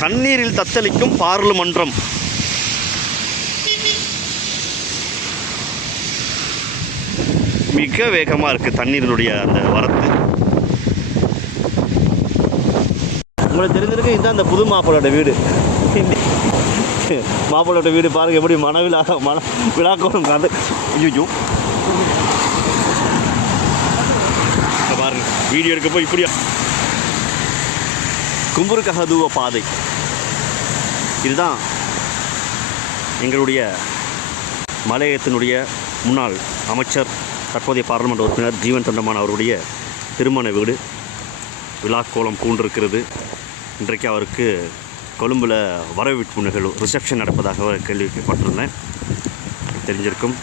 தண்ணீரில் தத்தளிக்கும் பார்லிமன்றம். மிக வேகமாக இருக்குது தண்ணீரினுடைய அந்த வரத்து. உங்களுக்கு தெரிஞ்சிருக்கு, இதுதான் அந்த புது மாப்பிளோட வீடு. மாப்பிளோட வீடு பாருங்கள் எப்படி விழாக்கோலம் காது. ஐயோ பாருங்க, வீடியோ எடுக்கப்போ இப்படியா கும்புருகஹதுவ பாதை. இதுதான் எங்களுடைய மலையகத்தினுடைய முன்னாள் அமைச்சர், தற்போதைய பார்லிமெண்ட் உறுப்பினர் ஜீவன் தொண்டமான் அவருடைய திருமண வீடு. விழாக்கோலம் பூண்டிருக்கிறது. இன்றைக்கு அவருக்கு கொழும்பில் வரவேற்பு நிகழ்வு, ரிசப்ஷன் நடப்பதாக கேள்விப்பட்டிருந்தேன். தெரிஞ்சிருக்கும்.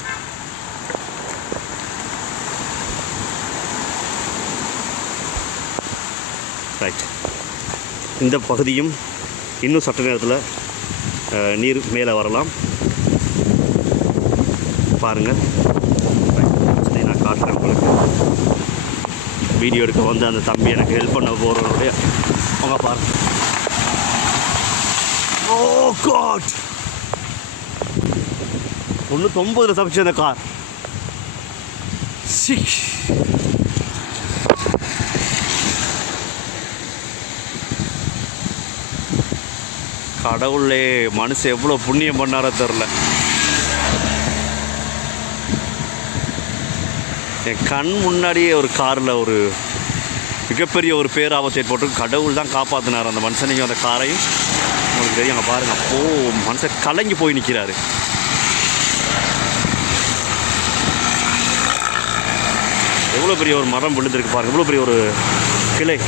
ரைட், இந்த பகுதியும் இன்னும் சற்று நேரத்தில் நீர் மேலே வரலாம். பாருங்கள், நான் காட்டுறேன் உங்களுக்கு. வீடியோ எடுக்க வந்து அந்த தம்பி எனக்கு ஹெல்ப் பண்ண போகிறவருடைய அவங்க பாருங்கள். ஓ காட், 99 தப்பிச்சு அந்த கார். கடவுளே, மனுஷன் எவ்வளோ புண்ணியம் பண்ணாரோ தெரில. என் கண் முன்னாடியே ஒரு காரில் ஒரு மிகப்பெரிய ஒரு பேராபத்தை ஏற்பட்டு கடவுள் தான் காப்பாற்றினார் அந்த மனுஷனையும் அந்த காரையும். உங்களுக்கு தெரியும், அங்கே பாருங்கள். அப்போது மனுஷன் கலங்கி போய் நிற்கிறாரு. எவ்வளோ பெரிய ஒரு மரம் விழுந்திருக்கு பாருங்கள், எவ்வளோ பெரிய ஒரு கிளை.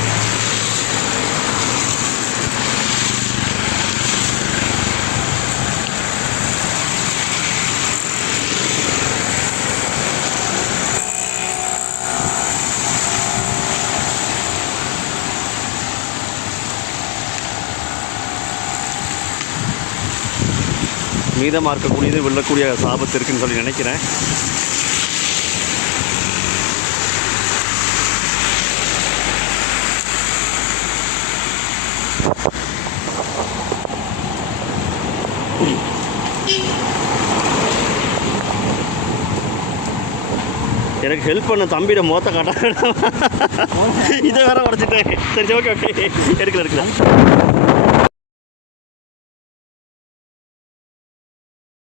மீதமாக இருக்கக்கூடியது விழக்கூடிய சாபத்து இருக்குன்னு சொல்லி நினைக்கிறேன். எனக்கு ஹெல்ப் பண்ண தம்பியோட மொத்த காட்ட இதை வேற உடச்சிட்டேன். சரி, ஓகே ஓகே, எடுக்கல.